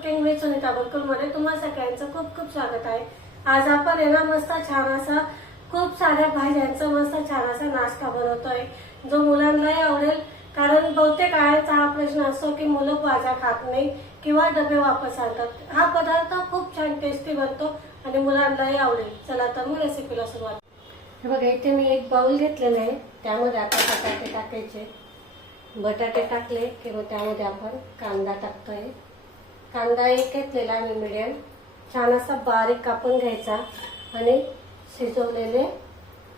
Cooking मी सुनीता मध्ये तुम्हा सगळ्यांचं खूप खूप स्वागत आहे. आज आपण आहे ना मस्त छान असा खूप साऱ्या भाज्यांचा मस्त छान असा नाश्ता बनवतोय. जो मुलांनाही आवडेल कारण बहुतेक काळाचा हा प्रश्न असतो की मुलं भाज्या खात नाही किंवा डबे वापस आणतात. हा पदार्थ खूप छान टेस्टी बनतो आणि मुलांनाही आवडेल. चला तर मग रेसिपीला सुरुवात. हे बघा इथे मी एक बाउल घेतलेलं आहे. त्यामध्ये आता बटाटे टाकायचे. बटाटे टाकले की मग त्यामध्ये आपण कांदा टाकतोय. कांदा एक घेतलेला मी मिडियम छान असा बारीक कापून घ्यायचा आणि शिजवलेले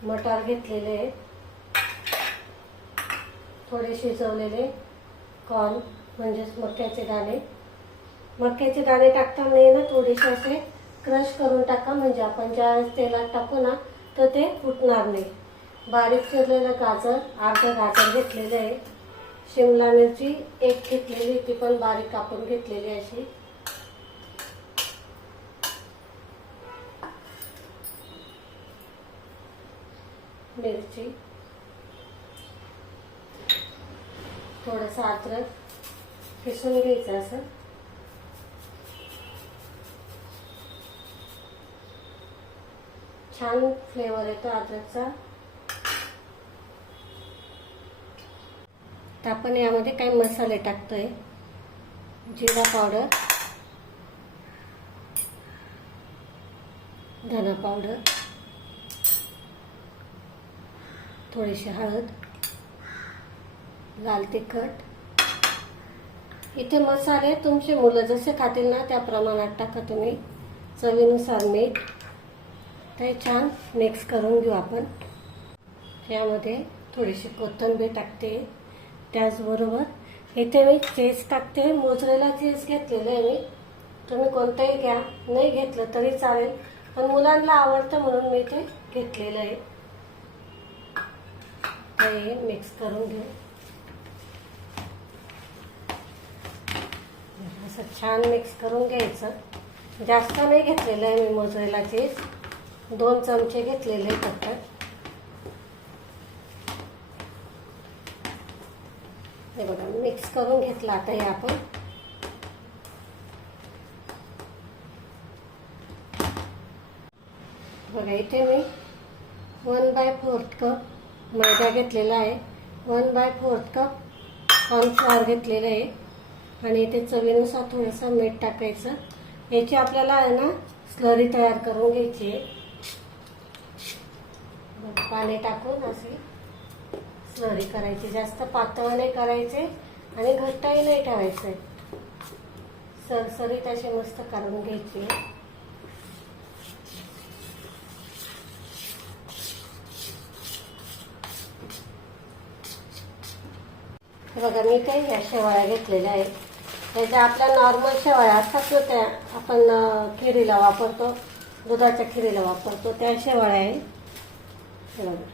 मटार घेतलेले आहे थोडे शिजवलेले कॉर्न म्हणजेच मक्याचे दाणे. मक्याचे दाणे टाकताना ना थोडेसे असे क्रश करून टाका म्हणजे आपण ज्यावेळेस तेलात टाकू ना तर ते फुटणार नाही. बारीक चिरलेलं गाजर अर्ध गाजर घेतलेलं आहे. शिमला मिरची एक घेतलेली ती पण बारीक कापून घेतलेली अशी. मिरची. थोडंसं अद्रक. किसून घ्यायचं असं. छान फ्लेवर येतो अद्रकचा. तर आपण यामध्ये काही मसाले टाकतोय. जिरा पावडर. धना पावडर. थोडीशी हळद. लाल तिखट. इथे मसाले तुमचे मुलं जसे खातील ना त्या प्रमाणात टाका तुम्ही. चवीनुसार मीठ. ते छान मिक्स करून घेऊ आपण. यामध्ये थोडीशी कोथिंबीर टाकते. त्याचबरोबर इथे मी चीज टाकते मोजरेला चीज घेतलेलं आहे मी. तुम्ही कोणतंही घ्या. नाही घेतलं तरी चालेल. पण मुलांना आवडतं म्हणून मी ते घेतलेलं आहे. ते मिक्स करून घेऊ. असं छान मिक्स करून घ्यायचं. जास्त नाही घेतलेलं आहे मी मोजरेला चीज दोन चमचे घेतलेले फक्त हे बघा मिक्स करून घेतला. आता हे आपण बघा इथे मी वन बाय फोर्थ कप मैदा घेतलेला आहे. One by fourth cup cornflour घेतलेलं आहे. आणि इथे चवीनुसार थोडंसं मीठ टाकायचं. याची आपल्याला आहे ना स्लरी तयार करून घ्यायची आहे. पाणी टाकून असे स्लरी करायची. जास्त पातळ नाही करायचे. आणि घट्टही नाही ठेवायचं. आहे सरसरीत असे मस्त काढून घ्यायचे. हे बघा मी काही ह्या शेवाळ्या घेतलेल्या आहेत. त्याच्या आपल्या नॉर्मल शेवाळ्या असतात ना त्या आपण खिरीला वापरतो दुधाच्या खिरीला वापरतो त्या शेवाळ्या आहे बरोबर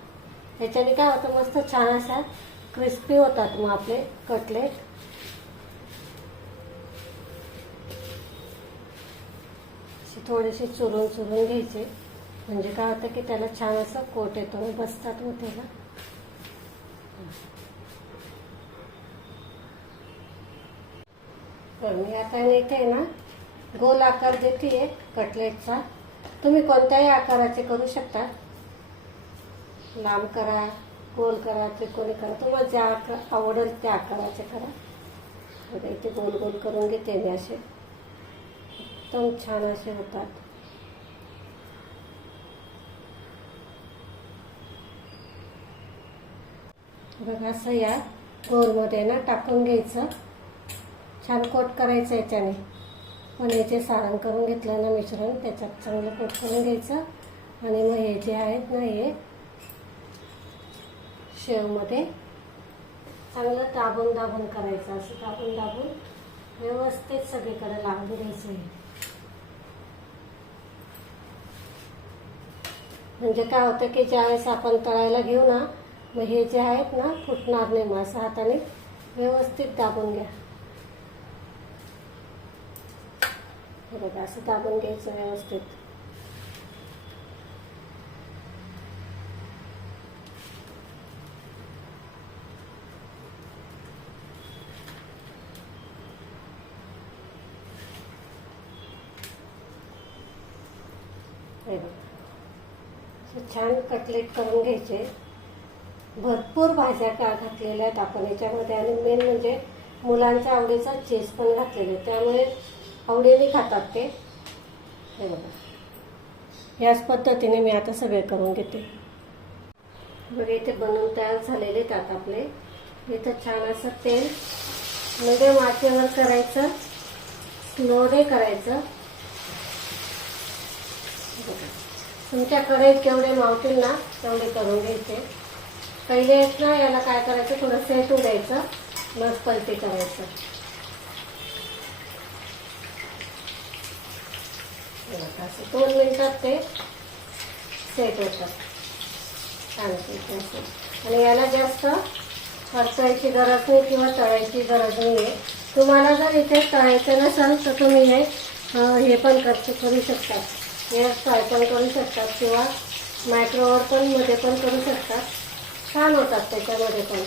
त्याच्याने काय होतं मस्त छान असा क्रिस्पी होतात मग आपले कटलेट. असे थोडेसे चुरून चुरून घ्यायचे. म्हणजे काय होतं की त्याला छान असं कोट येतो बसतात मग त्याला. तर मी आता इथे आहे ना गोल आकार देते कटलेटचा. तुम्ही कोणत्याही आकाराचे करू शकता. लांब करा. गोल करा कोणी करा तुम्हाला ज्या आकार आवडेल त्या आकाराचे करा. बघा इथे गोल गोल करून घेते मी असे. एकदम छान असे होतात. बघा असं या गोलमध्ये ना टाकून घ्यायचं. छान कोट करायचं याच्याने. याचे सारण करून घेतलं ना मिश्रण त्याच्यात चांगलं कोट करून घ्यायचं. आणि मग हे जे आहेत ना हे शेवमध्ये चांगलं दाबून दाबून करायचं. असं दाबून दाबून व्यवस्थित सगळीकडे लावून द्यायचं म्हणजे काय होतं की ज्यावेळेस आपण तळायला घेऊ ना मग हे जे आहेत ना फुटणार नाही मग असं हाताने व्यवस्थित दाबून घ्या. बघा असं दाबून घ्यायचं व्यवस्थित हे बघा असे छान कटलेट करून घ्यायचे. भरपूर भाज्या का घातलेल्या आहेत आपण? याच्यामध्ये आणि मेन म्हणजे मुलांच्या आवडीचा चीज पण घातलेले आहे. त्यामुळे आवडीने खातात ते. हे बघा. याच पद्धतीने मी आता सगळे करून घेते. बघा इथे बनवून तयार झालेले आहेत आता आपले. इथं छान असं तेल म्हणजे आचेवर करायचं. स्लोने करायचं. बघा. तुमच्याकडे केवढे मावतील ना तेवढे करून घ्यायचे. पहिले आहेत ना याला काय करायचं? थोडं सेटू द्यायचं. मग पलटी करायचं. असं दोन मिनिटात ते सेट होतात छान आणि याला जास्त परतायची गरज नाही किंवा तळायची गरज नाही आहे तुम्हाला जर इथे तळायचं नसेल तर तुम्ही हे हे पण करू करू शकतात फ्राय पण करू शकतात किंवा मायक्रोवर पण मध्ये पण करू शकतात. छान होतात त्याच्यामध्ये पण.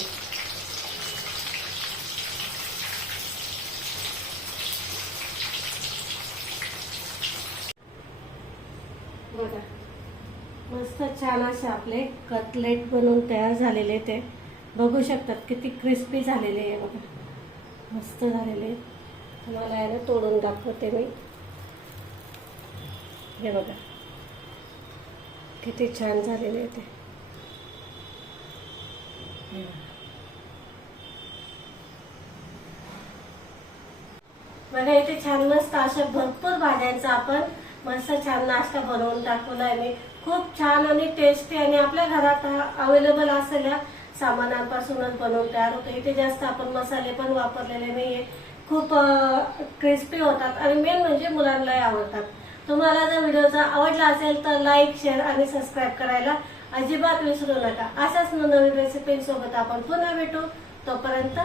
बघा मस्त छान असे आपले कटलेट बनवून तयार झालेले ते. बघू शकतात किती क्रिस्पी झालेले आहे बघा. मस्त झालेले. तुम्हाला आहे ना तोडून दाखवते मी. हे बघा. किती छान झालेले आहे ते. बघा. इथे छान मस्त अशा भरपूर भाज्यांचा आपण मस्त छान नाश्ता बनवून टाकलेला आहे मी खूप छान आणि टेस्टी आणि आपल्या घरात अवेलेबल असलेल्या सामानांपासूनच बनवून तयार होतो. इथे जास्त आपण मसाले पण वापरलेले नाहीये. खूप क्रिस्पी होतात आणि मेन म्हणजे मुलांनाही आवडतात. तुम्हाला जर व्हिडिओचा आवडला असेल तर लाईक शेअर आणि सबस्क्राईब करायला अजिबात विसरू नका. अशाच नवीन रेसिपींसोबत आपण पुन्हा भेटू. तोपर्यंत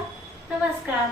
नमस्कार.